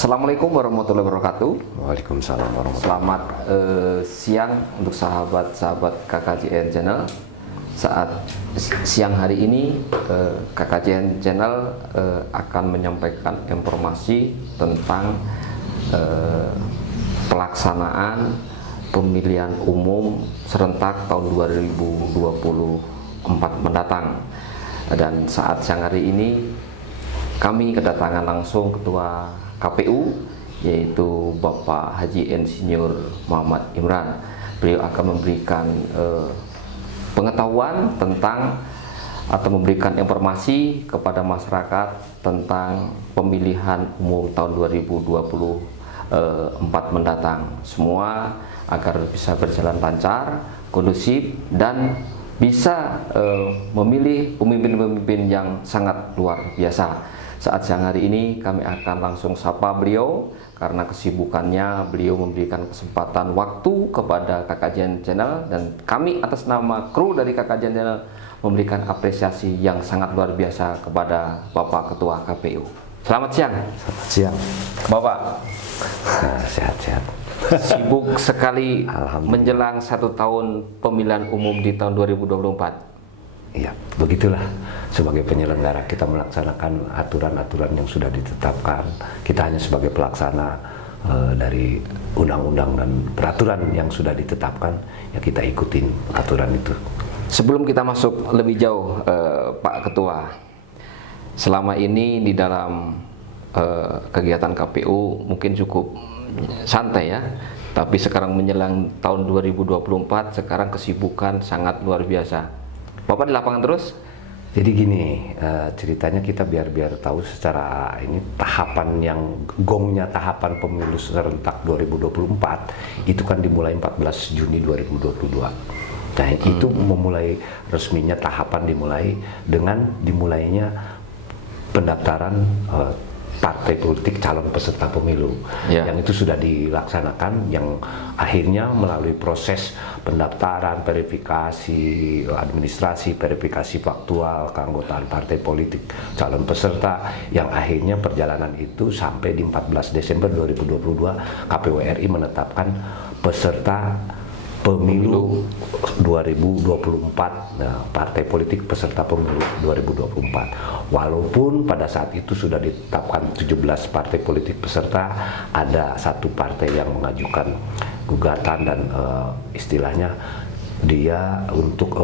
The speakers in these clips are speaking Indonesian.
Assalamualaikum warahmatullahi wabarakatuh. Waalaikumsalam warahmatullahi Selamat siang untuk sahabat-sahabat KKJN Channel. Saat siang hari ini KKJN Channel akan menyampaikan informasi tentang pelaksanaan pemilihan umum serentak tahun 2024 mendatang. Dan saat siang hari ini kami kedatangan langsung Ketua KPU, yaitu Bapak Haji Insinyur Muhammad Imran. Beliau akan memberikan pengetahuan tentang atau memberikan informasi kepada masyarakat tentang pemilihan umum tahun 2024 mendatang. Semua agar bisa berjalan lancar, kondusif, dan bisa memilih pemimpin-pemimpin yang sangat luar biasa. Saat siang hari ini kami akan langsung sapa beliau karena kesibukannya. Beliau memberikan kesempatan waktu kepada KKJN Channel, dan kami atas nama kru dari KKJN Channel memberikan apresiasi yang sangat luar biasa kepada Bapak Ketua KPU. Selamat siang. Selamat siang Bapak. Sehat-sehat. Sibuk sekali Alhamdulillah. menjelang 1 tahun pemilihan umum di tahun 2024. Iya, begitulah. Sebagai penyelenggara kita melaksanakan aturan-aturan yang sudah ditetapkan. Kita hanya sebagai pelaksana dari undang-undang dan peraturan yang sudah ditetapkan, ya kita ikutin aturan itu. Sebelum kita masuk lebih jauh, Pak Ketua, selama ini di dalam kegiatan KPU mungkin cukup santai ya, tapi sekarang menjelang tahun 2024, sekarang kesibukan sangat luar biasa. Bapak di lapangan terus? Jadi gini, ceritanya kita biar tahu secara ini tahapan yang gongnya tahapan pemilu serentak 2024 itu kan dimulai 14 Juni 2022. Nah, itu memulai resminya tahapan dimulai dengan dimulainya pendaftaran partai politik calon peserta pemilu, yang itu sudah dilaksanakan, yang akhirnya melalui proses pendaftaran, verifikasi administrasi, verifikasi faktual keanggotaan partai politik calon peserta, yang akhirnya perjalanan itu sampai di 14 Desember 2022 KPU RI menetapkan peserta pemilu 2024, nah, partai politik peserta pemilu 2024. Walaupun pada saat itu sudah ditetapkan 17 partai politik peserta, ada satu partai yang mengajukan gugatan dan istilahnya dia untuk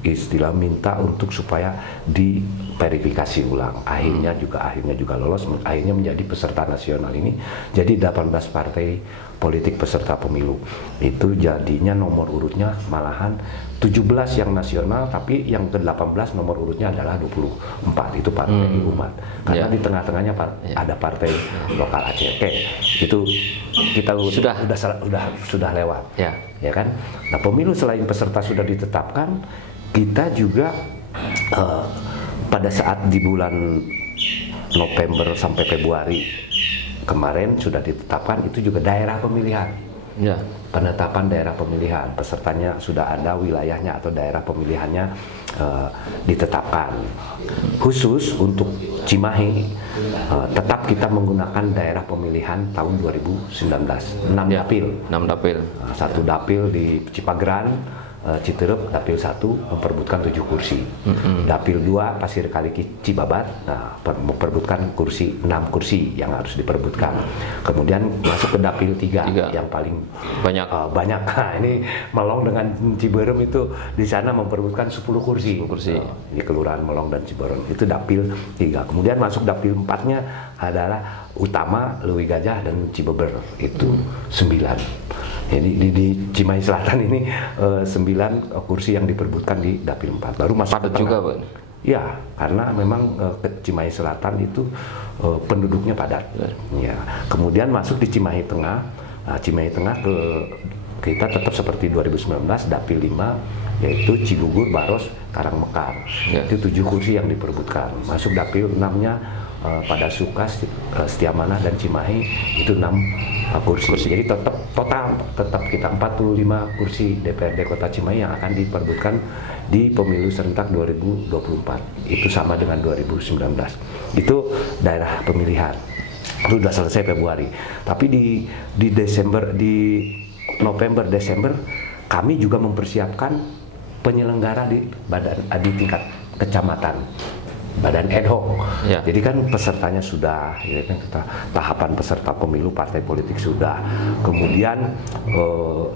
istilah minta untuk supaya diverifikasi ulang. Akhirnya juga lolos, akhirnya menjadi peserta nasional ini. Jadi 18 partai politik peserta pemilu itu jadinya nomor urutnya malahan 17 yang nasional, tapi yang ke-18 nomor urutnya adalah 24, itu partai umat. Karena di tengah-tengahnya ada partai lokal Aceh. Itu kita sudah lewat. Ya kan? Nah, pemilu selain peserta sudah ditetapkan, kita juga pada saat di bulan November sampai Februari kemarin sudah ditetapkan itu juga daerah pemilihan. Ya. Penetapan daerah pemilihan, pesertanya sudah ada, wilayahnya atau daerah pemilihannya ditetapkan. Khusus untuk Cimahi, tetap kita menggunakan daerah pemilihan tahun 2019, 6 dapil. 6 dapil. Satu dapil di Cipageran, Citerep, dapil 1 memperebutkan 7 kursi. Dapil 2 Pasir Kaliki Cibabat, nah, memperebutkan 6 kursi yang harus diperebutkan. Kemudian masuk ke dapil 3 yang paling banyak. Nah, ini Melong dengan Ciberem itu di sana memperebutkan 10 kursi. Di Kelurahan Melong dan Ciberem itu dapil 3. Kemudian masuk dapil 4-nya adalah Utama, Leuwi Gajah dan Cibeber, itu 9. Jadi di Cimahi Selatan ini 9 kursi yang diperebutkan di dapil 4. Baru masuk padat juga, Pak? Ya, karena memang Cimahi Selatan itu penduduknya padat. Ya. Kemudian masuk di Cimahi Tengah. Nah, Cimahi Tengah kita tetap seperti 2019, dapil 5, yaitu Cigugur, Baros, Karangmekar. Itu 7 kursi yang diperebutkan. Masuk dapil 6-nya pada Sukas, Setiamanah dan Cimahi, itu 6 kursi. Jadi total kita 45 kursi DPRD Kota Cimahi yang akan diperebutkan di pemilu serentak 2024. Itu sama dengan 2019. Itu daerah pemilihan. Itu sudah selesai Februari. Tapi di Desember, di November Desember kami juga mempersiapkan penyelenggara di tingkat kecamatan, badan ad hoc. Ya. Jadi kan pesertanya sudah, ya kan, tahapan peserta pemilu partai politik sudah. Kemudian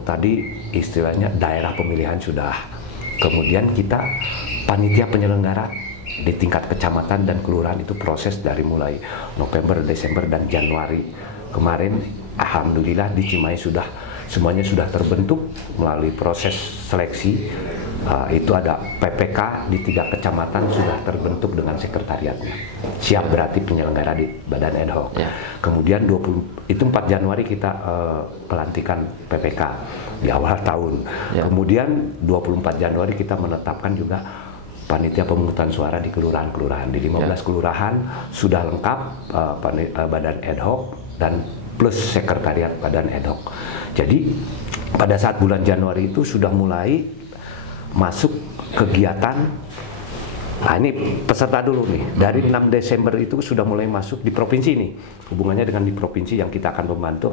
tadi istilahnya daerah pemilihan sudah. Kemudian kita panitia penyelenggara di tingkat kecamatan dan kelurahan itu proses dari mulai November, Desember, dan Januari. Kemarin alhamdulillah di Cimahi semuanya sudah terbentuk melalui proses seleksi. Itu ada PPK di 3 kecamatan sudah terbentuk dengan sekretariatnya. Siap berarti penyelenggara di badan ad hoc. Ya. Kemudian 4 Januari kita pelantikan PPK di awal tahun. Ya. Kemudian 24 Januari kita menetapkan juga panitia pemungutan suara di kelurahan-kelurahan. Di 15 kelurahan sudah lengkap badan ad hoc dan plus sekretariat badan ad hoc. Jadi pada saat bulan Januari itu sudah mulai masuk kegiatan. Nah ini peserta dulu nih, dari 6 Desember itu sudah mulai masuk di provinsi nih. Hubungannya dengan di provinsi yang kita akan membantu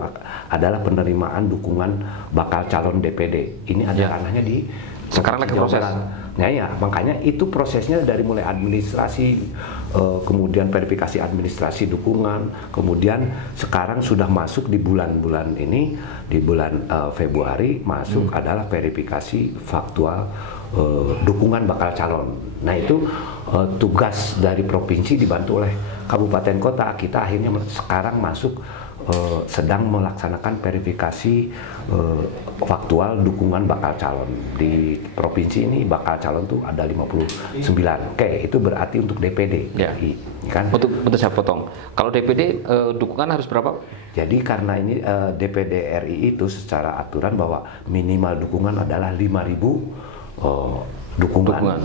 adalah penerimaan dukungan bakal calon DPD. Ini ada ranahnya di sekarang lagi proses. Nah ya, makanya itu prosesnya dari mulai administrasi, kemudian verifikasi administrasi dukungan, kemudian sekarang sudah masuk di bulan-bulan ini, di bulan Februari masuk adalah verifikasi faktual dukungan bakal calon. Nah itu tugas dari provinsi dibantu oleh kabupaten kota. Kita akhirnya sekarang masuk sedang melaksanakan verifikasi faktual dukungan bakal calon. Di provinsi ini bakal calon tuh ada 59. Oke, itu berarti untuk DPD. Ya. Kan? Untuk saya potong. Kalau DPD dukungan harus berapa? Jadi karena ini DPD RI itu secara aturan bahwa minimal dukungan adalah 5.000 dukungan.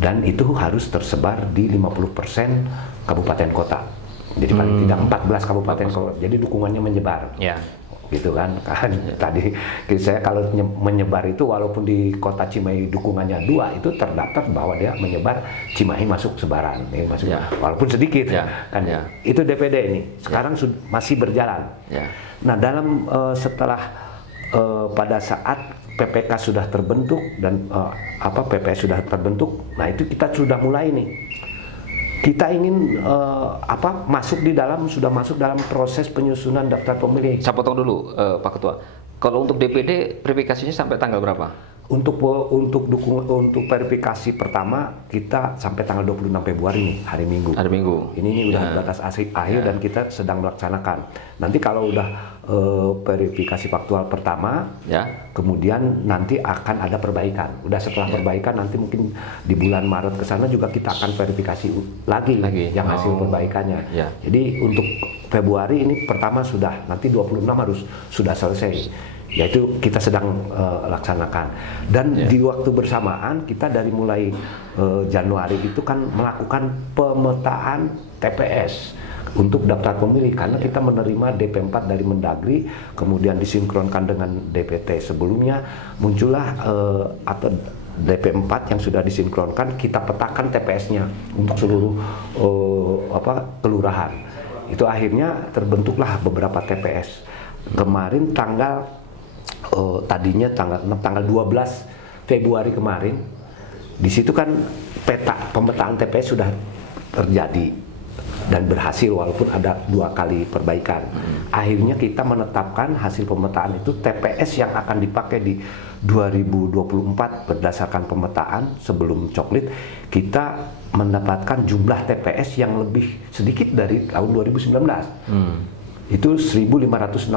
Dan itu harus tersebar di 50% kabupaten kota. Jadi paling tidak 14 kabupaten kota. Jadi dukungannya menyebar. Ya. Gitu kan. Tadi saya kalau menyebar itu walaupun di kota Cimahi dukungannya 2 itu terdaftar bahwa dia menyebar Cimahi masuk sebaran. Masuk, ya. Walaupun sedikit kan. Ya. Itu DPD ini. Sekarang masih berjalan. Ya. Nah, dalam setelah pada saat PPK sudah terbentuk dan PPS sudah terbentuk, nah itu kita sudah mulai nih. Kita ingin sudah masuk dalam proses penyusunan daftar pemilih. Saya potong dulu Pak Ketua. Kalau untuk DPD verifikasinya sampai tanggal berapa? Untuk verifikasi pertama kita sampai tanggal 26 Februari nih, hari Minggu. Hari Minggu. Ini udah batas akhir dan kita sedang melaksanakan. Nanti kalau udah verifikasi faktual pertama, kemudian nanti akan ada perbaikan. Udah setelah perbaikan nanti mungkin di bulan Maret ke sana juga kita akan verifikasi lagi. Yang hasil perbaikannya. Jadi untuk Februari ini pertama sudah, nanti 26 harus sudah selesai. Yaitu kita sedang laksanakan. Dan di waktu bersamaan kita dari mulai Januari itu kan melakukan pemetaan TPS untuk daftar pemilih, karena kita menerima DP4 dari Mendagri, kemudian disinkronkan dengan DPT sebelumnya, muncullah atau DP4 yang sudah disinkronkan, kita petakan TPS-nya untuk seluruh kelurahan. Itu akhirnya terbentuklah beberapa TPS. Kemarin tadinya tanggal 12 Februari kemarin, di situ kan pemetaan TPS sudah terjadi dan berhasil walaupun ada 2 kali perbaikan. Akhirnya kita menetapkan hasil pemetaan itu TPS yang akan dipakai di 2024 berdasarkan pemetaan sebelum coklit, kita mendapatkan jumlah TPS yang lebih sedikit dari tahun 2019. Itu 1.560.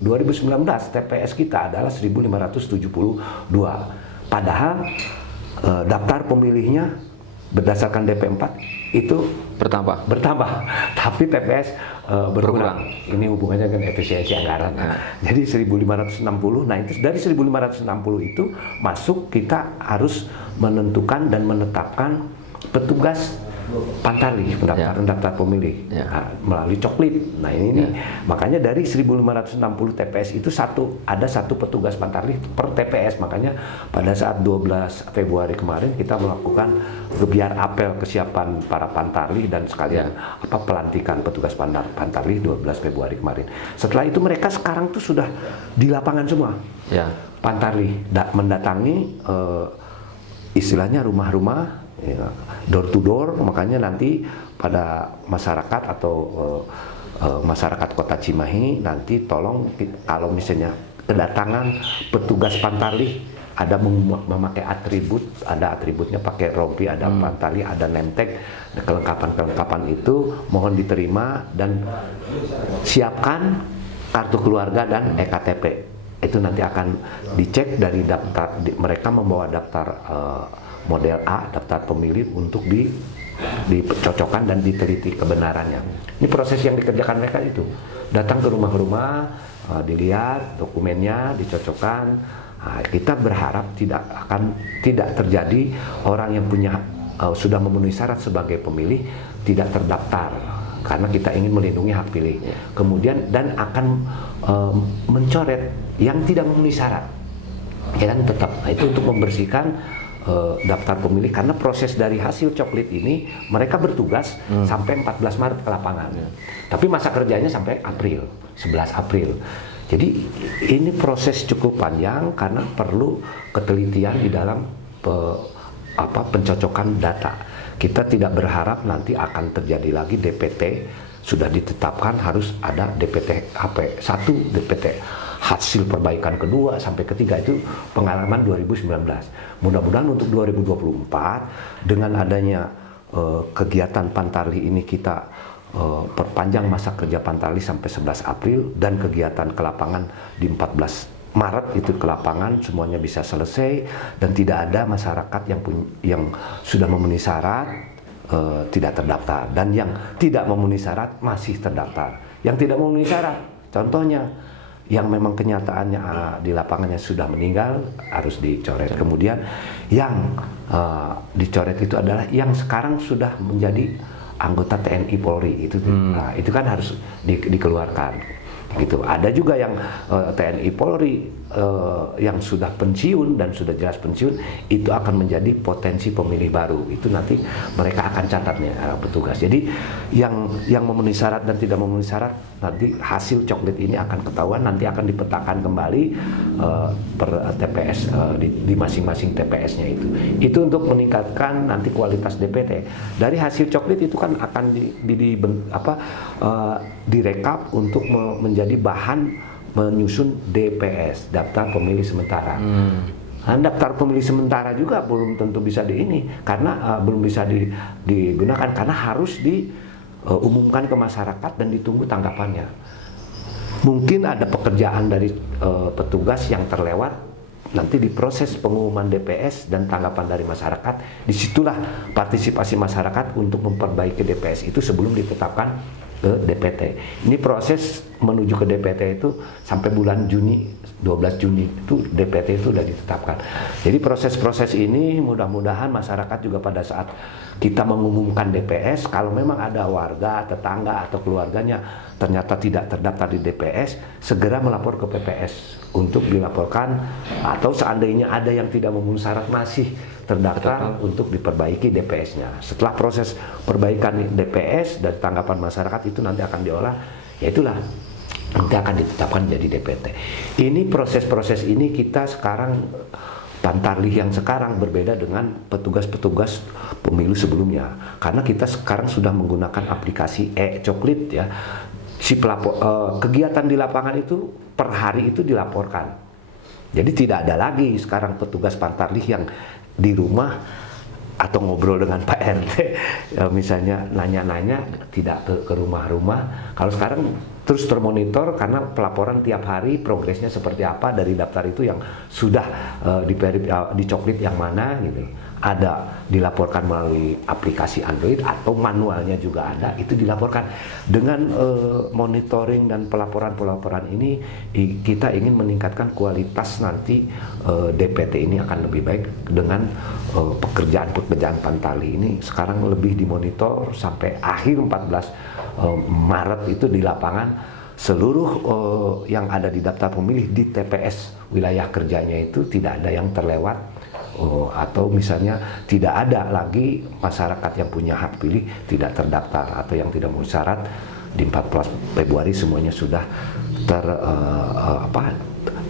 2019 TPS kita adalah 1.572. Padahal daftar pemilihnya berdasarkan DP4 itu bertambah, tapi TPS berkurang. Ini hubungannya dengan efisiensi anggaran. Jadi 1.560. Nah, itu dari 1.560 itu masuk, kita harus menentukan dan menetapkan petugas Pantarlih, pendaftaran daftar pemilih melalui coklit. Nah ini makanya dari 1.560 TPS itu ada satu petugas Pantarlih per TPS. Makanya pada saat 12 Februari kemarin kita melakukan gebiar apel kesiapan para Pantarlih dan sekalian pelantikan petugas Pantarlih 12 Februari kemarin. Setelah itu mereka sekarang tuh sudah di lapangan semua. Pantarlih mendatangi istilahnya rumah-rumah, door to door. Makanya nanti pada masyarakat atau masyarakat Kota Cimahi nanti tolong kalau misalnya kedatangan petugas Pantarlih ada memakai atribut, ada atributnya pakai rompi, ada Pantarlih, ada nemtek, kelengkapan itu mohon diterima dan siapkan kartu keluarga dan EKTP. Itu nanti akan dicek dari daftar, mereka membawa daftar model A, daftar pemilih untuk dicocokkan dan diteliti kebenarannya. Ini proses yang dikerjakan mereka itu. Datang ke rumah-rumah, dilihat dokumennya, dicocokkan. Nah, kita berharap tidak terjadi orang yang sudah memenuhi syarat sebagai pemilih tidak terdaftar, karena kita ingin melindungi hak pilih. Kemudian dan akan mencoret yang tidak memenuhi syarat, ya kan tetap. Nah, itu untuk membersihkan daftar pemilih, karena proses dari hasil coklit ini mereka bertugas sampai 14 Maret ke lapangan. Tapi masa kerjanya sampai April, 11 April. Jadi ini proses cukup panjang karena perlu ketelitian di dalam pencocokan data. Kita tidak berharap nanti akan terjadi lagi DPT, sudah ditetapkan harus ada DPT HP 1, DPT hasil perbaikan kedua sampai ketiga. Itu pengalaman 2019. Mudah-mudahan untuk 2024 dengan adanya kegiatan Pantarlih ini kita perpanjang masa kerja Pantarlih sampai 11 April dan kegiatan ke lapangan di 14 Maret itu ke lapangan semuanya bisa selesai dan tidak ada masyarakat yang sudah memenuhi syarat tidak terdaftar, dan yang tidak memenuhi syarat masih terdaftar. Yang tidak memenuhi syarat, contohnya yang memang kenyataannya di lapangannya sudah meninggal harus dicoret. Kemudian yang dicoret itu adalah yang sekarang sudah menjadi anggota TNI Polri itu, nah, itu kan harus dikeluarkan. Gitu. Ada juga yang TNI Polri yang sudah pensiun dan sudah jelas pensiun, itu akan menjadi potensi pemilih baru. Itu nanti mereka akan catatnya petugas. Jadi yang memenuhi syarat dan tidak memenuhi syarat, nanti hasil coklit ini akan ketahuan, nanti akan dipetakan kembali per TPS di masing-masing TPS-nya itu. Itu untuk meningkatkan nanti kualitas DPT. Dari hasil coklit itu kan akan direkap untuk menjadi bahan menyusun DPS, daftar pemilih sementara. Nah, daftar pemilih sementara juga belum tentu bisa karena belum bisa digunakan karena harus diumumkan ke masyarakat dan ditunggu tanggapannya. Mungkin ada pekerjaan dari petugas yang terlewat, nanti diproses pengumuman DPS dan tanggapan dari masyarakat. Disitulah partisipasi masyarakat untuk memperbaiki DPS itu sebelum ditetapkan ke DPT. Ini proses menuju ke DPT itu sampai bulan Juni, 12 Juni itu DPT itu sudah ditetapkan. Jadi proses-proses ini mudah-mudahan masyarakat juga pada saat kita mengumumkan DPS, kalau memang ada warga, tetangga atau keluarganya ternyata tidak terdaftar di DPS, segera melapor ke PPS untuk dilaporkan, atau seandainya ada yang tidak memenuhi syarat masih terdaftar untuk diperbaiki DPS-nya. Setelah proses perbaikan DPS dan tanggapan masyarakat itu nanti akan diolah, ya itulah nanti akan ditetapkan jadi DPT. Ini proses-proses ini kita sekarang Pantarlih yang sekarang berbeda dengan petugas-petugas pemilu sebelumnya, karena kita sekarang sudah menggunakan aplikasi e-coklit ya. Kegiatan di lapangan itu per hari itu dilaporkan. Jadi tidak ada lagi sekarang petugas Pantarlih yang di rumah atau ngobrol dengan Pak RT misalnya nanya-nanya, tidak ke rumah-rumah. Kalau sekarang terus termonitor karena pelaporan tiap hari progresnya seperti apa dari daftar itu yang sudah dicoklit yang mana gitu. ada dilaporkan melalui aplikasi Android atau manualnya juga ada, itu dilaporkan. Dengan monitoring dan pelaporan ini kita ingin meningkatkan kualitas nanti DPT ini akan lebih baik dengan pekerjaan Pantali ini sekarang lebih dimonitor sampai akhir 14 Maret itu di lapangan seluruh yang ada di daftar pemilih di TPS wilayah kerjanya itu tidak ada yang terlewat. Atau misalnya tidak ada lagi masyarakat yang punya hak pilih tidak terdaftar atau yang tidak memenuhi syarat di 14 Februari semuanya sudah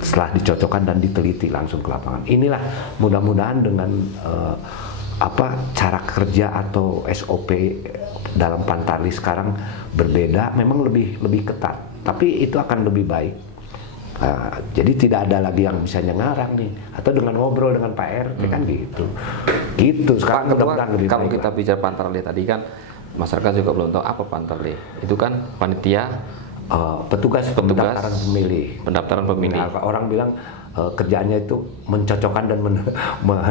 setelah dicocokkan dan diteliti langsung ke lapangan. Inilah mudah-mudahan dengan cara kerja atau SOP dalam Pantali sekarang berbeda, memang lebih ketat, tapi itu akan lebih baik. Jadi tidak ada lagi yang misalnya ngarang nih atau dengan ngobrol dengan Pak RT kan gitu sekarang mudah-mudahan lebih kalau baik kita bicara Pantali tadi kan masyarakat juga belum tahu apa Pantali itu kan panitia petugas pendaftaran pemilih. Nah, orang bilang kerjaannya itu mencocokkan dan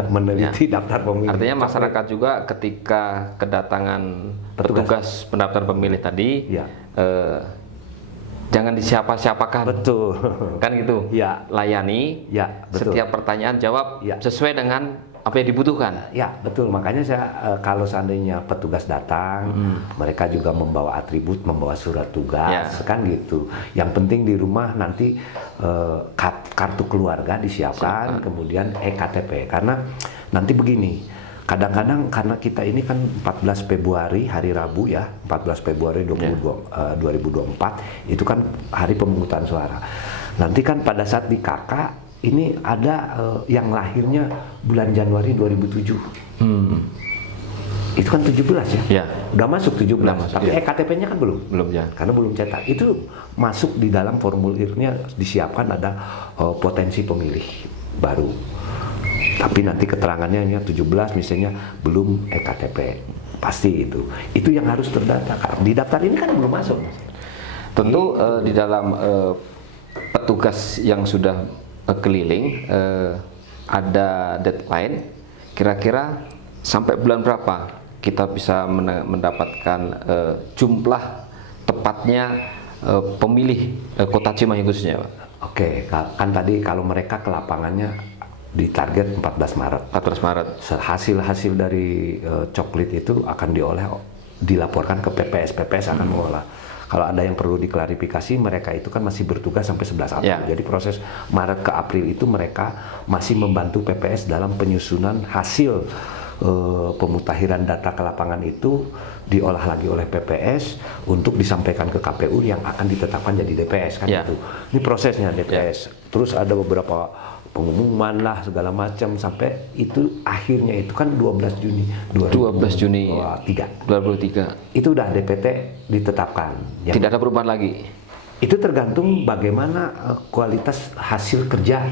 meneliti daftar pemilih. Artinya masyarakat juga ketika kedatangan petugas pendaftar pemilih tadi jangan disiapa-siapakan. Betul. Kan gitu. Ya. Layani. Ya, betul. Setiap pertanyaan jawab sesuai dengan apa yang dibutuhkan. Ya, betul. Makanya saya kalau seandainya petugas datang, mereka juga membawa atribut, membawa surat tugas, kan gitu. Yang penting di rumah nanti kartu keluarga disiapkan, kemudian EKTP. Karena nanti begini. Kadang-kadang karena kita ini kan 14 Februari hari Rabu ya, 14 Februari 2024 itu kan hari pemungutan suara. Nanti kan pada saat di KK ini ada yang lahirnya bulan Januari 2007. Itu kan 17 ya? Udah masuk 17, tapi EKTP-nya kan belum? Belum ya. Karena belum cetak. Itu masuk di dalam formulirnya disiapkan ada potensi pemilih baru. Tapi nanti keterangannya ini 17 misalnya belum EKTP. Pasti itu yang harus terdata. Di daftar ini kan belum masuk. Tentu di dalam petugas yang sudah keliling ada deadline. Kira-kira sampai bulan berapa kita bisa mendapatkan jumlah tepatnya pemilih Kota Cimahi khususnya, Pak? Oke, kan tadi kalau mereka ke lapangannya di target 14 Maret. 14 Maret. Hasil dari coklit itu akan dilaporkan ke PPS. PPS akan mengolah. Kalau ada yang perlu diklarifikasi, mereka itu kan masih bertugas sampai 11 April. Jadi proses Maret ke April itu mereka masih membantu PPS dalam penyusunan hasil pemutahiran data ke lapangan itu diolah lagi oleh PPS untuk disampaikan ke KPU yang akan ditetapkan jadi DPS kan itu. Ini prosesnya DPS. Terus ada beberapa pengumuman lah segala macam sampai itu akhirnya itu kan 12 Juni 2023 itu udah DPT ditetapkan. Tidak ada perubahan lagi. Itu tergantung bagaimana kualitas hasil kerja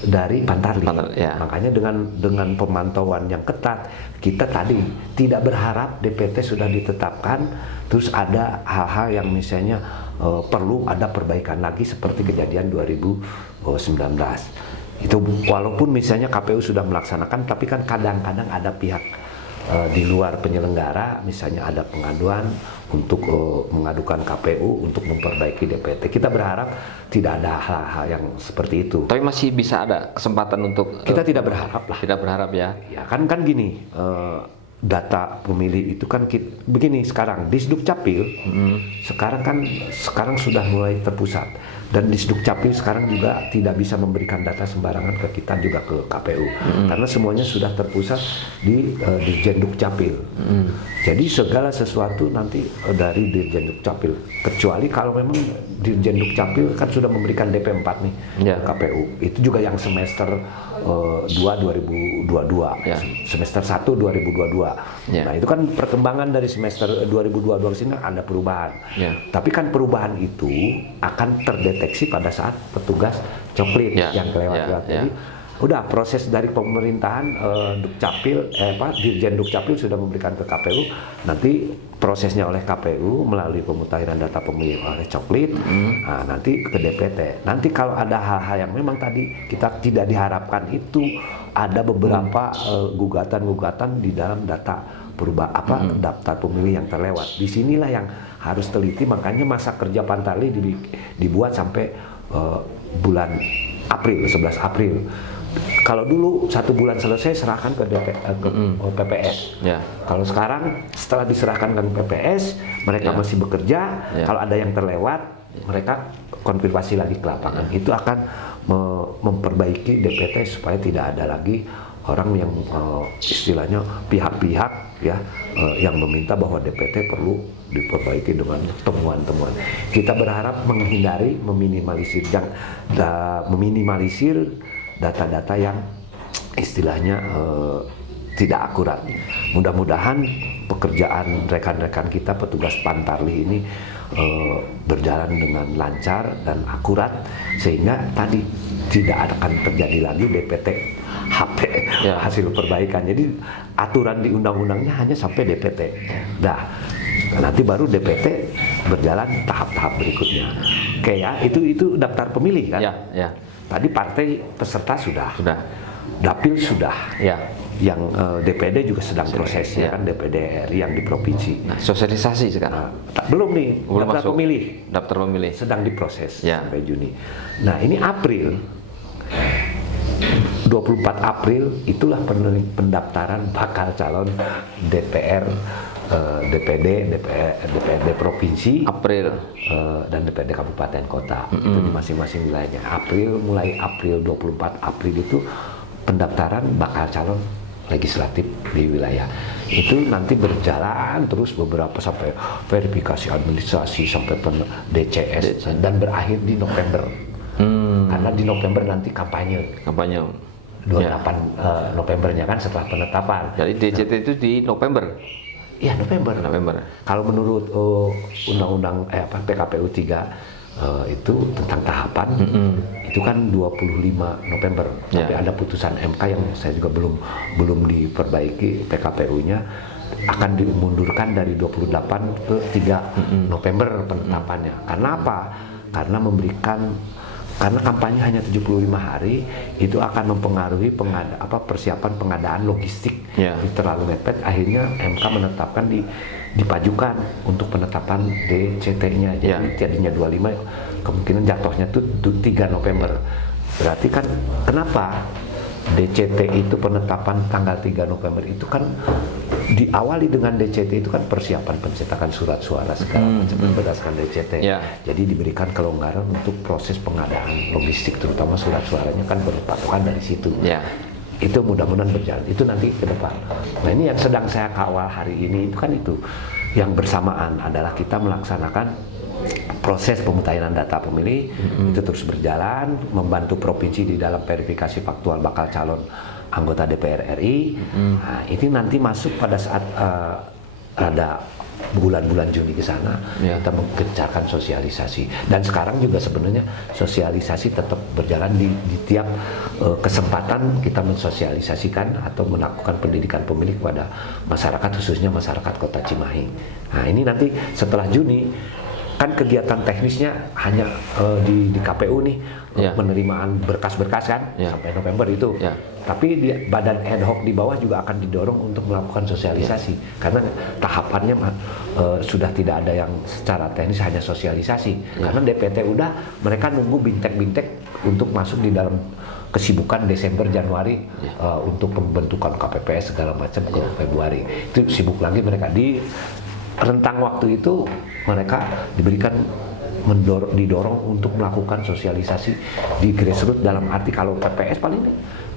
dari Pantali. Makanya dengan pemantauan yang ketat kita tadi tidak berharap DPT sudah ditetapkan terus ada hal-hal yang misalnya perlu ada perbaikan lagi seperti kejadian 2019. Itu walaupun misalnya KPU sudah melaksanakan, tapi kan kadang-kadang ada pihak di luar penyelenggara, misalnya ada pengaduan untuk mengadukan KPU untuk memperbaiki DPT. Kita berharap tidak ada hal-hal yang seperti itu. Tapi masih bisa ada kesempatan untuk kita tidak berharap lah. Tidak berharap ya. Ya kan gini. Data pemilih itu kan begini sekarang di Sdukcapil sekarang sudah mulai terpusat dan di Sdukcapil sekarang juga tidak bisa memberikan data sembarangan ke kita juga ke KPU karena semuanya sudah terpusat di Dirjen Dukcapil. Jadi segala sesuatu nanti dari Dirjen Dukcapil kecuali kalau memang Dirjen Dukcapil kan sudah memberikan DP4 nih ke KPU. Itu juga yang semester 2 2022, semester 1 2022. Nah itu kan perkembangan dari semester 2022 sini ada perubahan. Tapi kan perubahan itu akan terdeteksi pada saat petugas coklit yang kelewat. Jadi udah proses dari pemerintahan Dukcapil, Dirjen Dukcapil sudah memberikan ke KPU. Nanti prosesnya oleh KPU melalui pemutahiran data pemilih oleh coklit, nanti ke DPT. Nanti kalau ada hal-hal yang memang tadi kita tidak diharapkan itu ada beberapa gugatan-gugatan di dalam data daftar pemilih yang terlewat. Disinilah yang harus teliti, makanya masa kerja Pantarlih dibuat sampai bulan April, 11 April. Kalau dulu 1 bulan selesai serahkan ke PPS. Ya. Kalau sekarang setelah diserahkan ke PPS, mereka masih bekerja. Kalau ada yang terlewat, mereka konfirmasi lagi ke lapangan. Itu akan memperbaiki DPT supaya tidak ada lagi orang yang istilahnya pihak-pihak yang meminta bahwa DPT perlu diperbaiki dengan temuan-temuan. Kita berharap meminimalisir data-data yang istilahnya tidak akurat. Mudah-mudahan pekerjaan rekan-rekan kita petugas Pantarlih ini berjalan dengan lancar dan akurat, sehingga tadi tidak akan terjadi lagi DPT HP hasil perbaikan. Jadi aturan di undang-undangnya hanya sampai DPT. Nah, nanti baru DPT berjalan tahap-tahap berikutnya. Oke ya, itu daftar pemilih kan? Ya. Tadi partai peserta sudah. Dapil sudah. Ya. Yang DPD juga sedang proses ya kan, DPD RI yang di provinsi. Nah, sosialisasi sekarang. Belum nih, belum daftar masuk. pemilih. Daftar pemilih Sedang diproses ya. sampai Juni. Nah, ini April. 24 April itulah pendaftaran bakal calon DPR, DPD, DPRD provinsi, April dan DPRD kabupaten kota. Itu di masing-masing wilayahnya. Mulai April 24 April itu pendaftaran bakal calon legislatif di wilayah. Itu nanti berjalan terus beberapa sampai verifikasi administrasi sampai DCS dan berakhir di November. Karena di November nanti kampanye. 28 Novembernya kan setelah penetapan. Jadi DCT itu di November. Iya, November. Kalau menurut undang-undang PKPU 3 itu tentang tahapan, itu kan 25 November. Tapi ada putusan MK yang saya juga belum diperbaiki PKPU-nya, akan dimundurkan dari 28 ke 3 November penetapannya. Karena apa? Karena kampanye hanya 75 hari, itu akan mempengaruhi persiapan pengadaan logistik. Itu terlalu mepet, akhirnya MK menetapkan dipajukan untuk penetapan DCT-nya. Jadi jadinya 25, kemungkinan jatuhnya itu 3 November. Berarti kan kenapa DCT itu penetapan tanggal 3 November itu kan diawali dengan DCT itu kan persiapan pencetakan surat suara segala macam berdasarkan DCT. Jadi diberikan kelonggaran untuk proses pengadaan logistik, terutama surat suaranya kan berpatokan dari situ. Itu mudah-mudahan berjalan. Itu nanti ke depan. Nah, ini yang sedang saya kawal hari ini itu kan itu. Yang bersamaan adalah kita melaksanakan proses pemutahiran data pemilih itu terus berjalan, membantu provinsi di dalam verifikasi faktual bakal calon anggota DPR RI. Nah, ini nanti masuk pada saat ada bulan-bulan Juni ke sana, kita menggencarkan sosialisasi. Dan sekarang juga sebenarnya sosialisasi tetap berjalan di tiap kesempatan kita mensosialisasikan atau melakukan pendidikan pemilih kepada masyarakat, khususnya masyarakat Kota Cimahi. Nah, ini nanti setelah Juni kan kegiatan teknisnya hanya di KPU nih, penerimaan berkas-berkas kan sampai November itu. Tapi badan ad hoc di bawah juga akan didorong untuk melakukan sosialisasi karena tahapannya sudah tidak ada yang secara teknis, hanya sosialisasi. Karena DPT udah, mereka nunggu bintek-bintek untuk masuk di dalam kesibukan Desember Januari untuk pembentukan KPPS segala macam ke Februari. Itu sibuk lagi mereka di rentang waktu itu, mereka didorong untuk melakukan sosialisasi di grassroots, dalam arti kalau PPS paling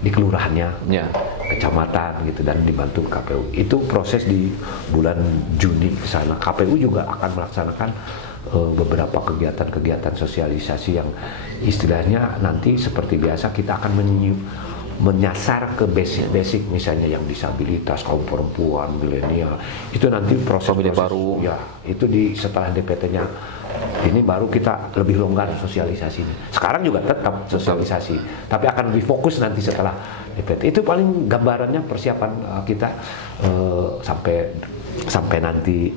di kelurahannya, kecamatan gitu, dan dibantu KPU. Itu proses di bulan Juni ke sana. KPU juga akan melaksanakan beberapa kegiatan-kegiatan sosialisasi yang istilahnya nanti seperti biasa kita akan menyasar ke basic-basic, misalnya yang disabilitas, kaum perempuan, milenial. Itu nanti proses baru. Itu setelah DPT-nya ini baru kita lebih longgar sosialisasinya. Sekarang juga tetap sosialisasi, tapi akan lebih fokus nanti setelah DPT. Itu paling gambarannya persiapan kita sampai nanti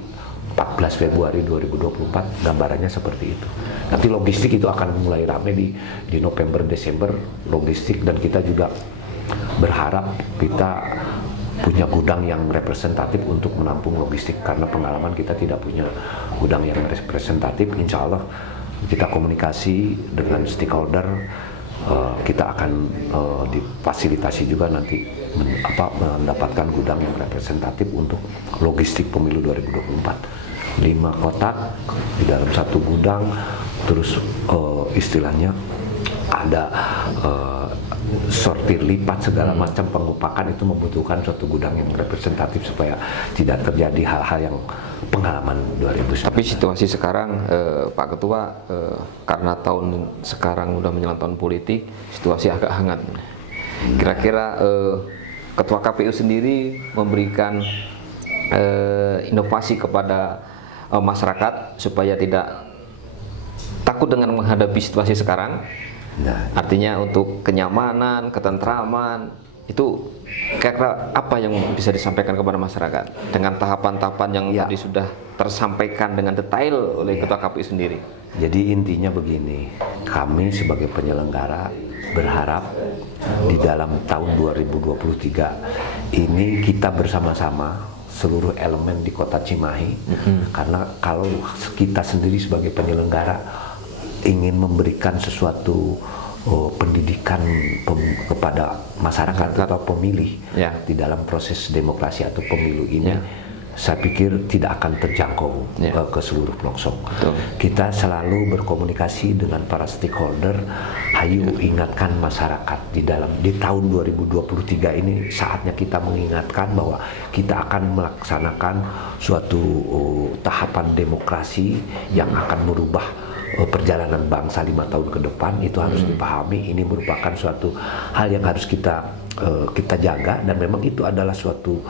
14 Februari 2024, gambarannya seperti itu. Nanti logistik itu akan mulai ramai di November Desember, logistik, dan kita juga berharap kita punya gudang yang representatif untuk menampung logistik, karena pengalaman kita tidak punya gudang yang representatif. Insya Allah kita komunikasi dengan stakeholder, kita akan difasilitasi juga nanti mendapatkan gudang yang representatif untuk logistik pemilu 2024. 5 kotak di dalam satu gudang, terus istilahnya ada sortir lipat segala macam pengupakan. Itu membutuhkan suatu gudang yang representatif supaya tidak terjadi hal-hal yang pengalaman 2019. Tapi situasi sekarang Pak Ketua, karena tahun sekarang udah menjelang tahun politik, situasi agak hangat. Kira-kira Ketua KPU sendiri memberikan inovasi kepada masyarakat supaya tidak takut dengan menghadapi situasi sekarang. Nah, artinya untuk kenyamanan, ketentraman, itu kira-kira apa yang bisa disampaikan kepada masyarakat dengan tahapan-tahapan yang tadi sudah tersampaikan dengan detail oleh Ketua KPU sendiri? Jadi intinya begini, kami sebagai penyelenggara berharap di dalam tahun 2023 ini kita bersama-sama seluruh elemen di Kota Cimahi, karena kalau kita sendiri sebagai penyelenggara ingin memberikan sesuatu pendidikan kepada masyarakat atau pemilih di dalam proses demokrasi atau pemilu ini, saya pikir tidak akan terjangkau ke seluruh pelosok. Kita selalu berkomunikasi dengan para stakeholder. Ayo ingatkan masyarakat di tahun 2023 ini saatnya kita mengingatkan bahwa kita akan melaksanakan suatu tahapan demokrasi yang akan merubah perjalanan bangsa 5 tahun ke depan. Itu harus dipahami. Ini merupakan suatu hal yang harus kita jaga, dan memang itu adalah suatu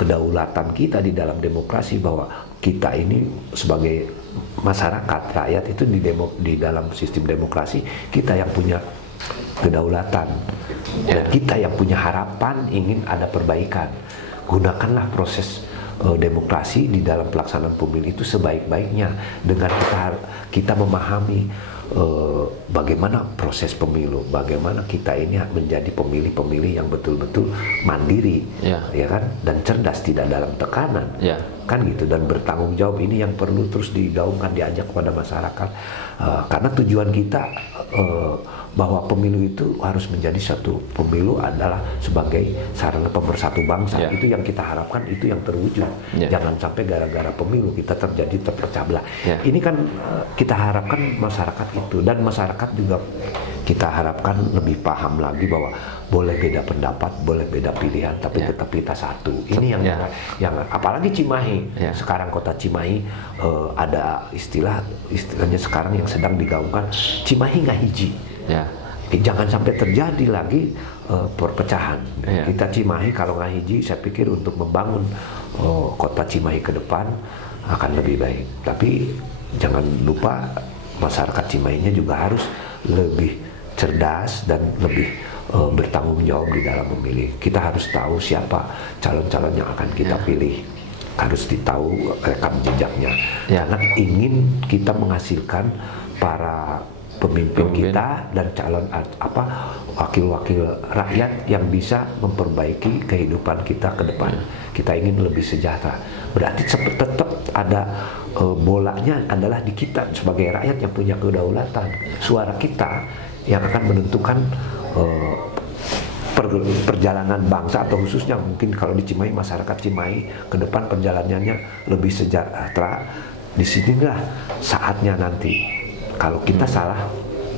kedaulatan kita di dalam demokrasi, bahwa kita ini sebagai masyarakat, rakyat itu di dalam sistem demokrasi kita yang punya kedaulatan, dan kita yang punya harapan ingin ada perbaikan. Gunakanlah proses demokrasi di dalam pelaksanaan pemilu itu sebaik-baiknya, dengan kita memahami bagaimana proses pemilu, bagaimana kita ini menjadi pemilih-pemilih yang betul-betul mandiri, ya kan, dan cerdas, tidak dalam tekanan, kan gitu, dan bertanggung jawab. Ini yang perlu terus digaungkan, diajak kepada masyarakat, karena tujuan kita bahwa pemilu itu harus menjadi satu pemilu adalah sebagai sarana pemersatu bangsa. Itu yang kita harapkan, itu yang terwujud. Jangan sampai gara-gara pemilu kita terpecah belah. Ini kan kita harapkan masyarakat itu, dan masyarakat juga kita harapkan lebih paham lagi bahwa boleh beda pendapat, boleh beda pilihan, tapi tetap kita satu. Ini yang apalagi Cimahi. Sekarang Kota Cimahi ada istilahnya sekarang yang sedang digaungkan, Cimahi nggak hiji. Jangan sampai terjadi lagi perpecahan. Kita Cimahi kalau nggak hiji, saya pikir untuk membangun Kota Cimahi ke depan akan lebih baik. Tapi jangan lupa masyarakat Cimahinya juga harus lebih cerdas dan lebih bertanggung jawab di dalam memilih. Kita harus tahu siapa calon-calon yang akan kita pilih, harus ditahu rekam jejaknya, karena ingin kita menghasilkan para pemimpin kita dan calon wakil-wakil rakyat yang bisa memperbaiki kehidupan kita ke depan. Kita ingin lebih sejahtera. Berarti tetap ada bolanya adalah di kita sebagai rakyat yang punya kedaulatan. Suara kita yang akan menentukan perjalanan bangsa, atau khususnya mungkin kalau di Cimahi, masyarakat Cimahi ke depan perjalanannya lebih sejahtera. Disinilah saatnya nanti kalau kita salah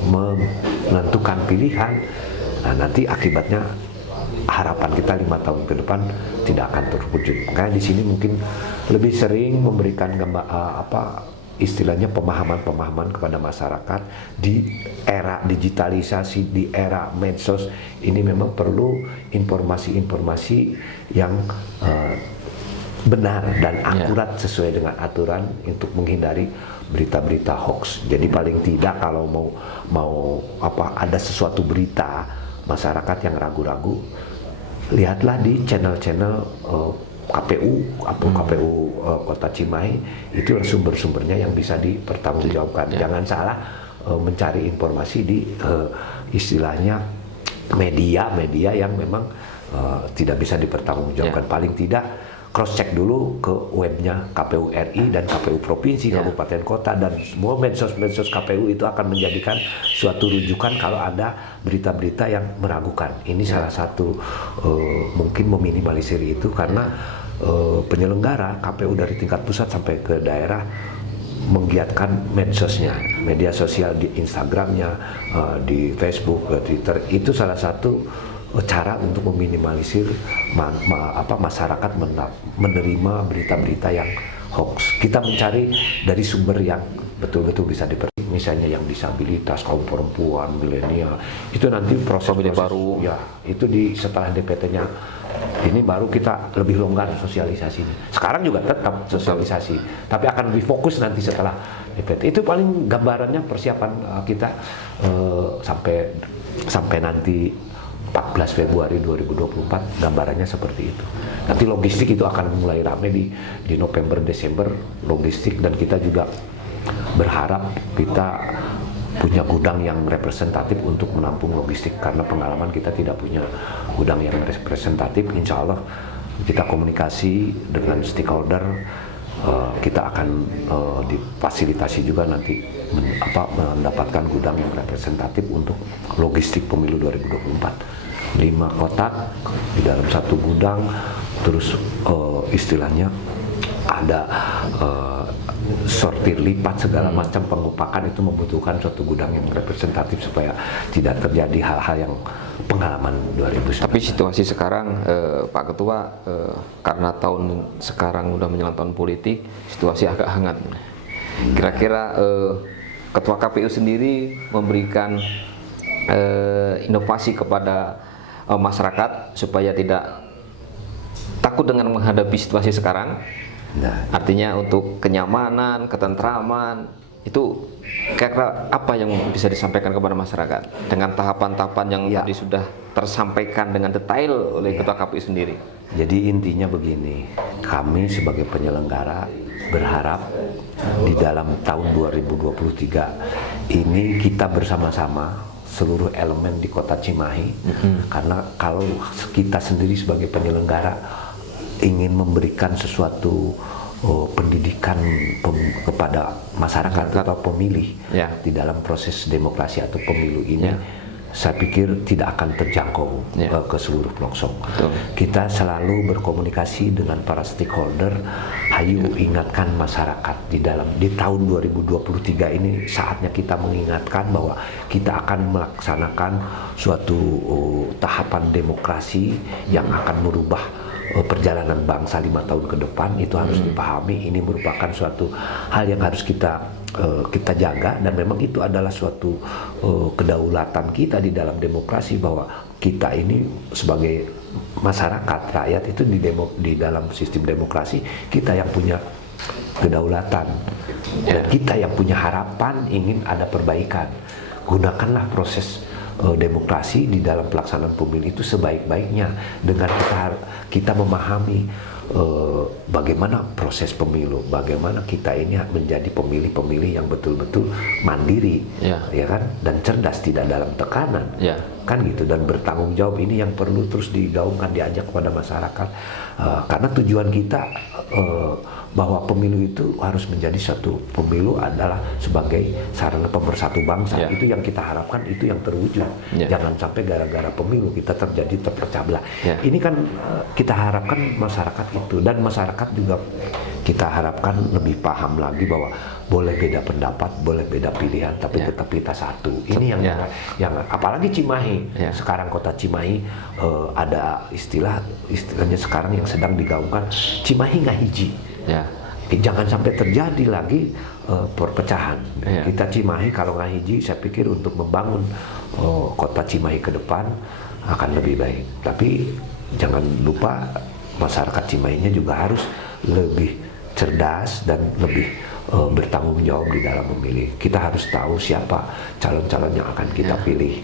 menentukan pilihan, nanti akibatnya harapan kita 5 tahun ke depan tidak akan terwujud. Makanya di sini mungkin lebih sering memberikan istilahnya pemahaman-pemahaman kepada masyarakat. Di era digitalisasi, di era medsos ini memang perlu informasi-informasi yang benar dan akurat sesuai dengan aturan untuk menghindari berita-berita hoax. Jadi paling tidak kalau mau ada sesuatu berita masyarakat yang ragu-ragu, lihatlah di channel-channel KPU atau KPU Kota Cimahi. Itu sumber-sumbernya yang bisa dipertanggungjawabkan. Jangan salah mencari informasi di istilahnya media yang memang tidak bisa dipertanggungjawabkan. Paling tidak cross check dulu ke webnya KPU RI dan KPU provinsi, kabupaten kota, dan semua medsos KPU itu akan menjadikan suatu rujukan kalau ada berita-berita yang meragukan. Ini salah satu mungkin meminimalisir itu, karena penyelenggara KPU dari tingkat pusat sampai ke daerah menggiatkan medsosnya, media sosial, di Instagramnya, di Facebook, di Twitter. Itu salah satu cara untuk meminimalisir masyarakat menerima berita-berita yang hoax. Kita mencari dari sumber yang betul-betul bisa dipercaya, misalnya yang disabilitas, kaum perempuan, milenial. Itu nanti proses baru ya, itu setelah DPT-nya ini baru kita lebih longgar sosialisasinya. Sekarang juga tetap sosialisasi, tapi akan lebih fokus nanti setelah DPT. Itu paling gambarannya persiapan kita sampai nanti 14 Februari 2024, gambarannya seperti itu. Nanti logistik itu akan mulai rame di November Desember, logistik, dan kita juga berharap kita punya gudang yang representatif untuk menampung logistik, karena pengalaman kita tidak punya gudang yang representatif. Insya Allah kita komunikasi dengan stakeholder, kita akan difasilitasi juga nanti mendapatkan gudang yang representatif untuk logistik pemilu 2024. 5 kotak di dalam satu gudang, terus istilahnya ada sortir lipat segala macam pengupakan. Itu membutuhkan suatu gudang yang representatif supaya tidak terjadi hal-hal yang pengalaman 2019. Tapi situasi sekarang Pak Ketua, karena tahun sekarang udah menjelang tahun politik, situasi agak hangat. Kira-kira Ketua KPU sendiri memberikan inovasi kepada masyarakat supaya tidak takut dengan menghadapi situasi sekarang. Nah, artinya untuk kenyamanan, ketentraman, itu kira-kira apa yang bisa disampaikan kepada masyarakat dengan tahapan-tahapan yang tadi sudah tersampaikan dengan detail oleh Ketua KPU sendiri? Jadi intinya begini, kami sebagai penyelenggara berharap di dalam tahun 2023 ini kita bersama-sama seluruh elemen di Kota Cimahi, karena kalau kita sendiri sebagai penyelenggara ingin memberikan sesuatu pendidikan kepada masyarakat atau pemilih di dalam proses demokrasi atau pemilu ini, saya pikir tidak akan terjangkau ke seluruh pelosok. Kita selalu berkomunikasi dengan para stakeholder. Ayo ingatkan masyarakat di tahun 2023 ini, saatnya kita mengingatkan bahwa kita akan melaksanakan suatu tahapan demokrasi yang akan merubah perjalanan bangsa 5 tahun ke depan. Itu harus dipahami. Ini merupakan suatu hal yang harus kita jaga, dan memang itu adalah suatu kedaulatan kita di dalam demokrasi, bahwa kita ini sebagai masyarakat, rakyat itu di dalam sistem demokrasi kita yang punya kedaulatan, dan kita yang punya harapan ingin ada perbaikan. Gunakanlah proses demokrasi di dalam pelaksanaan pemilu itu sebaik-baiknya, dengan kita memahami bagaimana proses pemilu, bagaimana kita ini menjadi pemilih-pemilih yang betul-betul mandiri, ya kan, dan cerdas, tidak dalam tekanan, kan gitu, dan bertanggung jawab. Ini yang perlu terus digaungkan, diajak kepada masyarakat, karena tujuan kita bahwa pemilu itu harus menjadi satu pemilu adalah sebagai sarana pemersatu bangsa. Itu yang kita harapkan, itu yang terwujud. Jangan sampai gara-gara pemilu kita terpecah belah. Ini kan kita harapkan masyarakat itu, dan masyarakat juga kita harapkan lebih paham lagi bahwa boleh beda pendapat, boleh beda pilihan, tapi tetap kita satu. Ini yang apalagi Cimahi. Sekarang Kota Cimahi ada istilahnya sekarang yang sedang digaungkan, Cimahi ngahiji. Jangan sampai terjadi lagi perpecahan. Kita Cimahi kalau ngahiji, saya pikir untuk membangun Kota Cimahi ke depan akan lebih baik. Tapi jangan lupa masyarakat Cimahinya juga harus lebih cerdas dan lebih bertanggung jawab di dalam memilih. Kita harus tahu siapa calon-calon yang akan kita pilih,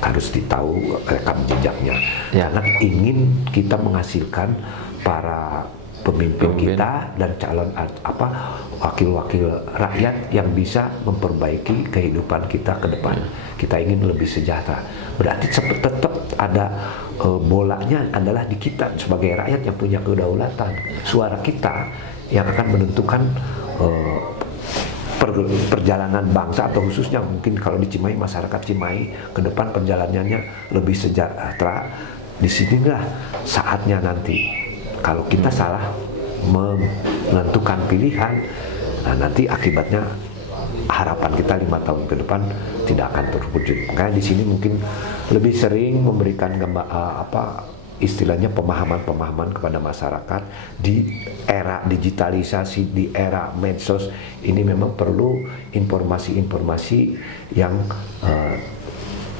harus ditahu rekam jejaknya, karena ingin kita menghasilkan para pemimpin kita dan calon wakil-wakil rakyat yang bisa memperbaiki kehidupan kita ke depan. Kita ingin lebih sejahtera. Berarti tetap ada bolanya adalah di kita sebagai rakyat yang punya kedaulatan. Suara kita yang akan menentukan perjalanan bangsa, atau khususnya mungkin kalau di Cimahi, masyarakat Cimahi ke depan perjalanannya lebih sejahtera. Disinilah saatnya nanti kalau kita salah menentukan pilihan, nah nanti akibatnya harapan kita 5 tahun ke depan tidak akan terwujud. Makanya di sini mungkin lebih sering memberikan istilahnya pemahaman-pemahaman kepada masyarakat di era digitalisasi, di era medsos ini memang perlu informasi-informasi yang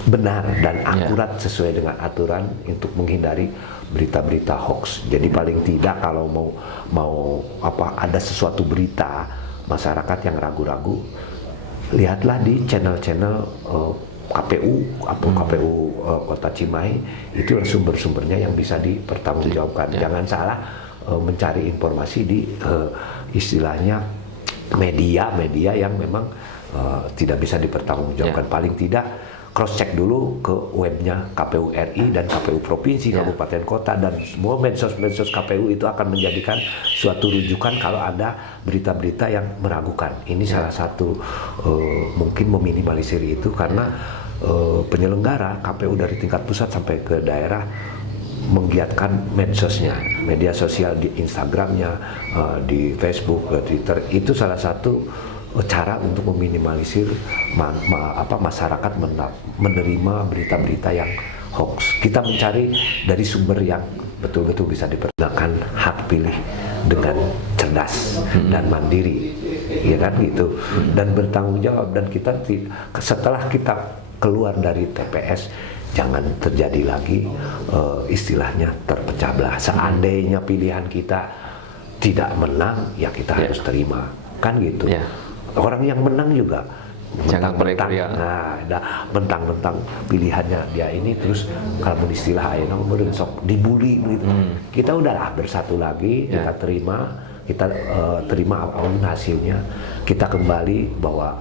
benar dan akurat sesuai dengan aturan untuk menghindari berita-berita hoax. Jadi paling tidak kalau mau ada sesuatu berita masyarakat yang ragu-ragu, lihatlah di channel-channel KPU Kota Cimahi, itu sumber-sumbernya yang bisa dipertanggungjawabkan. Jangan salah mencari informasi di istilahnya media yang memang tidak bisa dipertanggungjawabkan. Paling tidak cross check dulu ke webnya KPU RI dan KPU provinsi, kabupaten kota, dan semua medsos KPU itu akan menjadikan suatu rujukan kalau ada berita-berita yang meragukan. Ini salah satu mungkin meminimalisir itu, karena penyelenggara KPU dari tingkat pusat sampai ke daerah menggiatkan medsosnya, media sosial di Instagramnya, di Facebook, di Twitter. Itu salah satu cara untuk meminimalisir masyarakat menerima berita-berita yang hoax. Kita mencari dari sumber yang betul-betul bisa dipergunakan hak pilih dengan cerdas dan mandiri, ya kan gitu, dan bertanggung jawab. Dan kita setelah kita keluar dari TPS, jangan terjadi lagi istilahnya terpecah belah. Seandainya pilihan kita tidak menang, ya kita harus terima, kan gitu. Orang yang menang juga mentang-mentang pilihannya dia ini, terus kalau istilah ayeuna sok dibully gitu. Kita udahlah bersatu lagi, kita terima apapun hasilnya. Kita kembali bahwa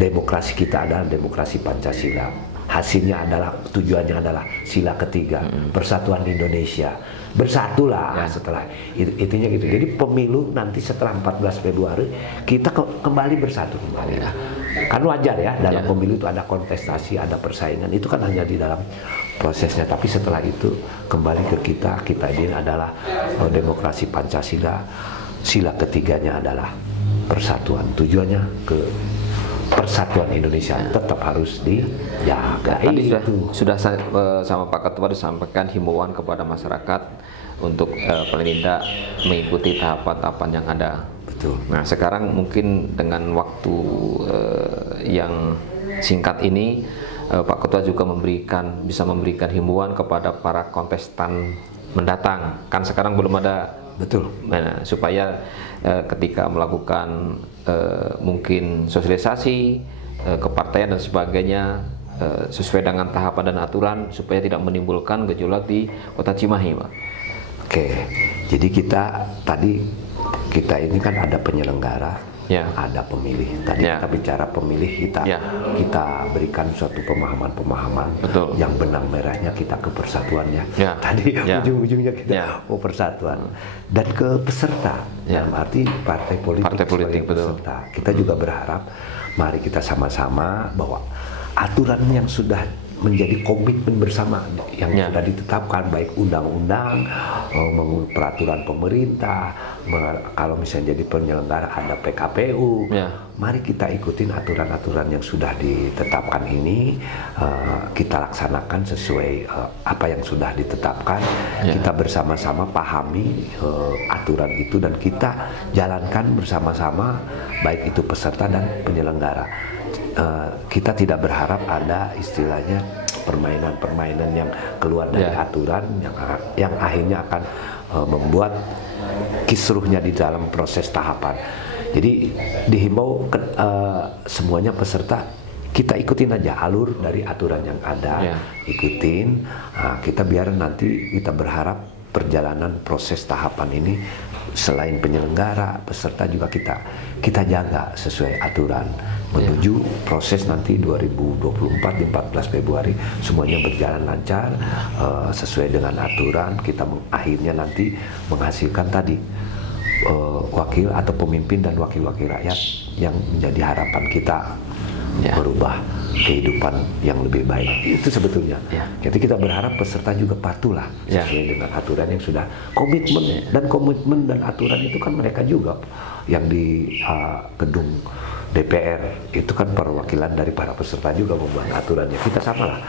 demokrasi kita adalah demokrasi Pancasila. Hasilnya adalah, tujuannya adalah sila ketiga, persatuan Indonesia. Bersatulah setelah itunya gitu. Jadi pemilu nanti setelah 14 Februari kita kembali bersatu kembali. Kan wajar ya, dalam pemilu itu ada kontestasi, ada persaingan, itu kan hanya di dalam prosesnya. Tapi setelah itu kembali ke kita ini adalah demokrasi Pancasila, sila ketiganya adalah persatuan. Tujuannya ke persatuan Indonesia tetap harus dijaga. Tadi sudah sama Pak Ketua disampaikan himbauan kepada masyarakat untuk paling tidak mengikuti tahapan-tahapan yang ada. Betul. Nah, sekarang mungkin dengan waktu yang singkat ini, Pak Ketua juga bisa memberikan himbauan kepada para kontestan mendatang. Kan sekarang belum ada. Betul. Nah, supaya ketika melakukan mungkin sosialisasi kepartaian dan sebagainya sesuai dengan tahapan dan aturan, supaya tidak menimbulkan gejolak di Kota Cimahi, Pak. Oke, jadi kita ini kan ada penyelenggara, ada pemilih. Tadi kita bicara pemilih, kita berikan suatu pemahaman yang benang merahnya kita ke persatuannya. Tadi ujung-ujungnya kita persatuan, dan ke peserta, dalam arti partai politik peserta. Kita juga berharap, mari kita sama-sama bahwa aturan yang sudah menjadi komitmen bersama yang sudah ditetapkan, baik undang-undang, peraturan pemerintah, kalau misalnya jadi penyelenggara ada PKPU, mari kita ikutin aturan-aturan yang sudah ditetapkan ini, kita laksanakan sesuai apa yang sudah ditetapkan. Kita bersama-sama pahami aturan itu dan kita jalankan bersama-sama, baik itu peserta dan penyelenggara. Kita tidak berharap ada istilahnya permainan-permainan yang keluar dari aturan yang akhirnya akan membuat kisruhnya di dalam proses tahapan. Jadi dihimbau semuanya peserta, kita ikutin aja alur dari aturan yang ada, ikutin. Kita biar nanti kita berharap perjalanan proses tahapan ini, selain penyelenggara, peserta juga kita jaga sesuai aturan menuju proses nanti 2024 di 14 Februari semuanya berjalan lancar sesuai dengan aturan. Kita akhirnya nanti menghasilkan tadi wakil atau pemimpin dan wakil-wakil rakyat yang menjadi harapan kita merubah kehidupan yang lebih baik. Itu sebetulnya. Jadi kita berharap peserta juga patuhlah sesuai dengan aturan yang sudah komitmen dan aturan itu kan mereka juga yang di gedung DPR itu kan perwakilan dari para peserta juga membuat aturannya. Kita sama lah.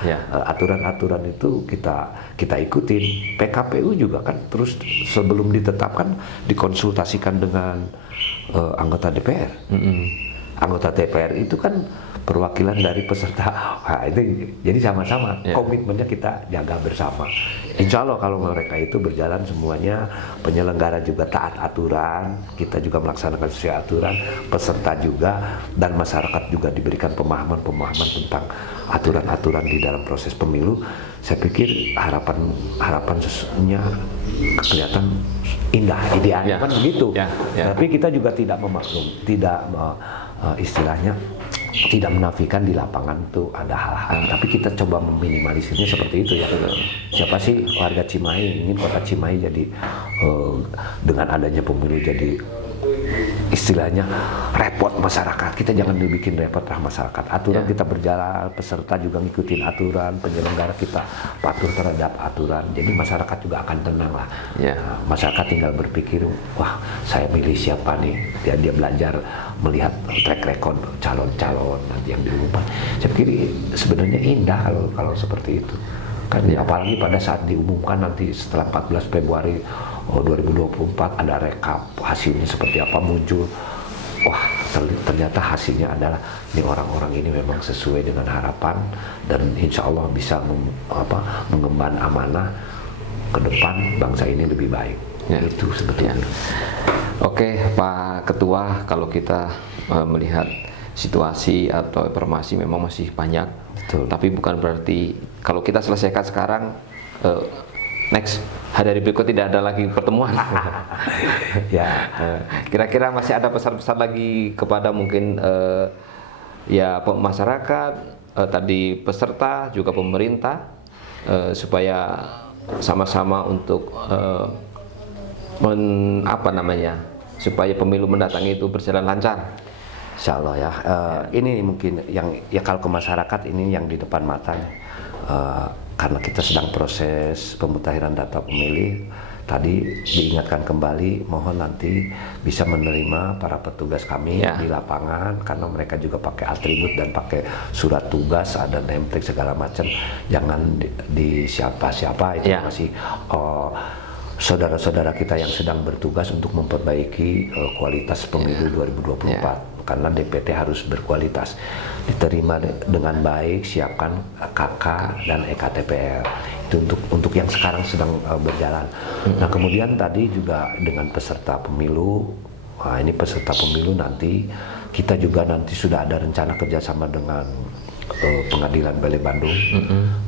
Aturan-aturan itu kita ikutin. PKPU juga kan terus sebelum ditetapkan dikonsultasikan dengan anggota DPR. Anggota DPR itu kan perwakilan dari peserta. Nah, itu jadi sama-sama komitmennya kita jaga bersama. Insya Allah kalau mereka itu berjalan semuanya, penyelenggara juga taat aturan, kita juga melaksanakan sesuai aturan, peserta juga, dan masyarakat juga diberikan pemahaman tentang aturan-aturan di dalam proses pemilu. Saya pikir harapannya kelihatan indah, idealnya kan begitu. Tapi kita juga tidak istilahnya tidak menafikan di lapangan tuh ada hal-hal, tapi kita coba meminimalisirnya seperti itu ya. Siapa sih warga Cimahi ingin kota Cimahi jadi dengan adanya pemilu jadi istilahnya repot masyarakat? Kita jangan dibikin repot lah masyarakat. Aturan kita berjalan, peserta juga ngikutin aturan, penyelenggara kita patuh terhadap aturan. Jadi masyarakat juga akan tenang lah. Nah, masyarakat tinggal berpikir, wah saya milih siapa nih? Dia belajar melihat track record calon-calon nanti yang diumumkan. Saya pikir sebenarnya indah kalau seperti itu. Kan apalagi pada saat diumumkan nanti setelah 14 Februari 2024 ada rekap hasilnya seperti apa muncul. Wah, ternyata hasilnya adalah ini orang-orang ini memang sesuai dengan harapan dan insya Allah bisa mengemban amanah ke depan bangsa ini lebih baik. Itu sebetulnya. Oke, Pak Ketua, kalau kita melihat situasi atau informasi memang masih banyak. Betul. Tapi bukan berarti kalau kita selesaikan sekarang, next hari berikut tidak ada lagi pertemuan. Kira-kira masih ada pesan-pesan lagi kepada mungkin masyarakat, tadi peserta juga pemerintah, supaya sama-sama untuk supaya pemilu mendatang itu berjalan lancar. Insya Allah ya. Ini mungkin yang kalau ke masyarakat ini yang di depan mata karena kita sedang proses pemutakhiran data pemilih. Tadi diingatkan kembali, mohon nanti bisa menerima para petugas kami di lapangan karena mereka juga pakai atribut dan pakai surat tugas, ada name tag segala macam. Jangan di siapa-siapa itu masih saudara-saudara kita yang sedang bertugas untuk memperbaiki kualitas pemilu 2024. Karena DPT harus berkualitas, diterima dengan baik, siapkan KK dan EKTPL itu untuk yang sekarang sedang berjalan. Nah kemudian tadi juga dengan peserta pemilu, ini peserta pemilu nanti kita juga nanti sudah ada rencana kerjasama dengan Pengadilan Balai Bandung.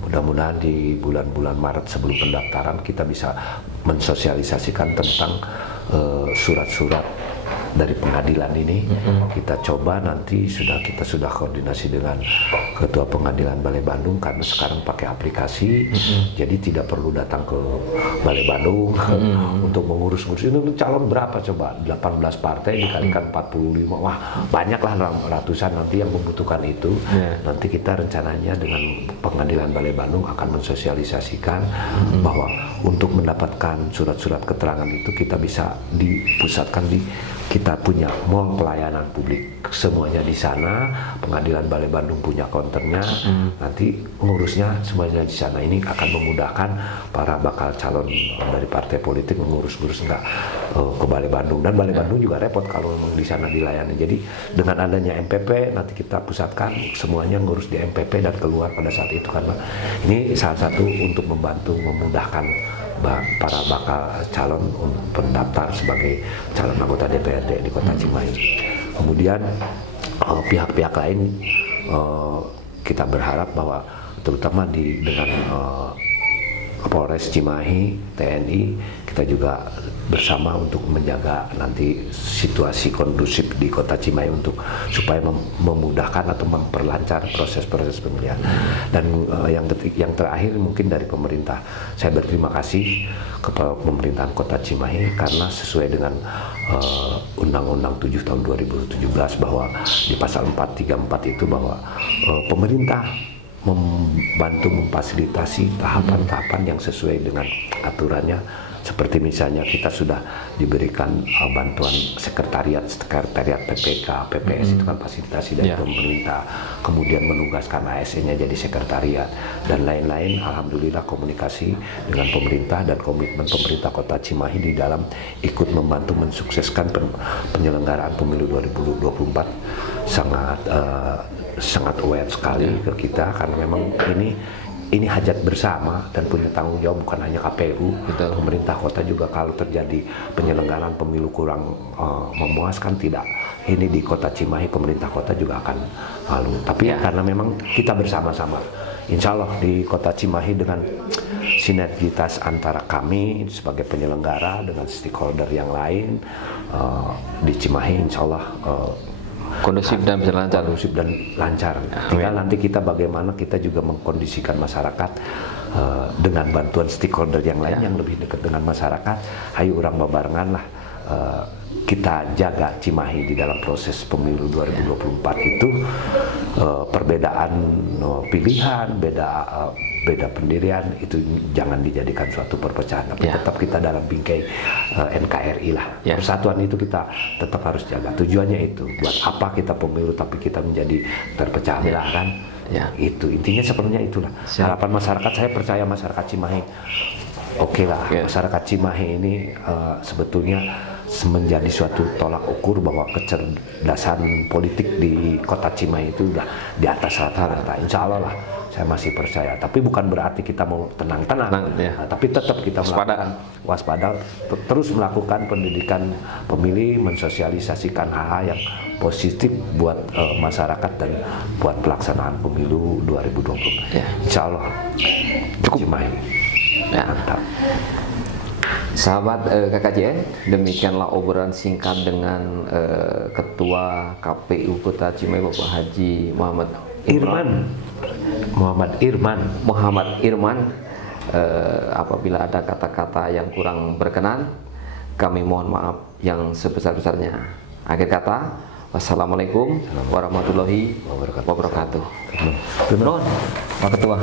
Mudah-mudahan di bulan-bulan Maret sebelum pendaftaran kita bisa mensosialisasikan tentang surat-surat dari pengadilan ini. Kita coba nanti kita sudah koordinasi dengan Ketua Pengadilan Balai Bandung karena sekarang pakai aplikasi, jadi tidak perlu datang ke Balai Bandung untuk mengurus-ngurus. Ini calon berapa coba? 18 partai dikalikan 45, wah banyaklah ratusan nanti yang membutuhkan itu. Nanti kita rencananya dengan Pengadilan Balai Bandung akan mensosialisasikan bahwa untuk mendapatkan surat-surat keterangan itu kita bisa dipusatkan kita punya mall pelayanan publik, semuanya di sana. Pengadilan Balai Bandung punya counternya, nanti ngurusnya semuanya di sana. Ini akan memudahkan para bakal calon dari partai politik mengurus-ngurus nggak ke Balai Bandung, dan Balai Bandung juga repot kalau memang di sana dilayani. Jadi dengan adanya MPP nanti kita pusatkan semuanya ngurus di MPP dan keluar pada saat itu, karena ini salah satu untuk membantu memudahkan para bakal calon pendaftar sebagai calon anggota DPRD di Kota Cimahi. Kemudian pihak-pihak lain kita berharap bahwa terutama dengan Polres Cimahi, TNI, kita juga bersama untuk menjaga nanti situasi kondusif di Kota Cimahi untuk supaya memudahkan atau memperlancar proses-proses pemilihan. Dan yang terakhir mungkin dari pemerintah, saya berterima kasih kepada pemerintahan Kota Cimahi karena sesuai dengan Undang-Undang 7 tahun 2017 bahwa di pasal 434 itu bahwa pemerintah membantu memfasilitasi tahapan-tahapan yang sesuai dengan aturannya, seperti misalnya kita sudah diberikan bantuan sekretariat PPK, PPS itu kan fasilitasi dari pemerintah, kemudian menugaskan ASN-nya jadi sekretariat dan lain-lain. Alhamdulillah komunikasi dengan pemerintah dan komitmen pemerintah Kota Cimahi di dalam ikut membantu mensukseskan penyelenggaraan pemilu 2024 sangat aware sekali ke kita, karena memang ini hajat bersama dan punya tanggung jawab bukan hanya KPU. Betul. Pemerintah kota juga kalau terjadi penyelenggaraan pemilu kurang memuaskan, tidak, ini di Kota Cimahi pemerintah kota juga akan lalu. Tapi karena memang kita bersama-sama, insya Allah di Kota Cimahi dengan sinergitas antara kami sebagai penyelenggara dengan stakeholder yang lain di Cimahi, insya Allah kondusif dan bisa lancar. Kondusif dan lancar. Tinggal nanti kita bagaimana kita juga mengkondisikan masyarakat dengan bantuan stakeholder yang lain yang lebih dekat dengan masyarakat. Hayu urang babarengan lah kita jaga Cimahi di dalam proses pemilu 2024 itu. Perbedaan pilihan, beda pendirian itu jangan dijadikan suatu perpecahan, tapi tetap kita dalam bingkai NKRI lah. Persatuan itu kita tetap harus jaga. Tujuannya itu buat apa kita pemilu tapi kita menjadi terpecah belah kan? Itu intinya sebenarnya itulah. Harapan masyarakat, saya percaya masyarakat Cimahi oke lah. Masyarakat Cimahi ini sebetulnya menjadi suatu tolak ukur bahwa kecerdasan politik di Kota Cimahi itu udah di atas rata-rata. Insya Allah lah, saya masih percaya. Tapi bukan berarti kita mau tenang-tenang, tapi tetap kita melakukan waspada, terus melakukan pendidikan pemilih, mensosialisasikan hal-hal yang positif buat masyarakat dan buat pelaksanaan pemilu 2024. Insya Allah cukup Cimahi. Mantap. Sahabat KKJN, demikianlah obrolan singkat dengan Ketua KPU Kota Cimahi Bapak Haji Muhammad Irman. Apabila ada kata-kata yang kurang berkenan, kami mohon maaf yang sebesar-besarnya. Akhir kata, wassalamualaikum warahmatullahi wabarakatuh. Pak Ketua.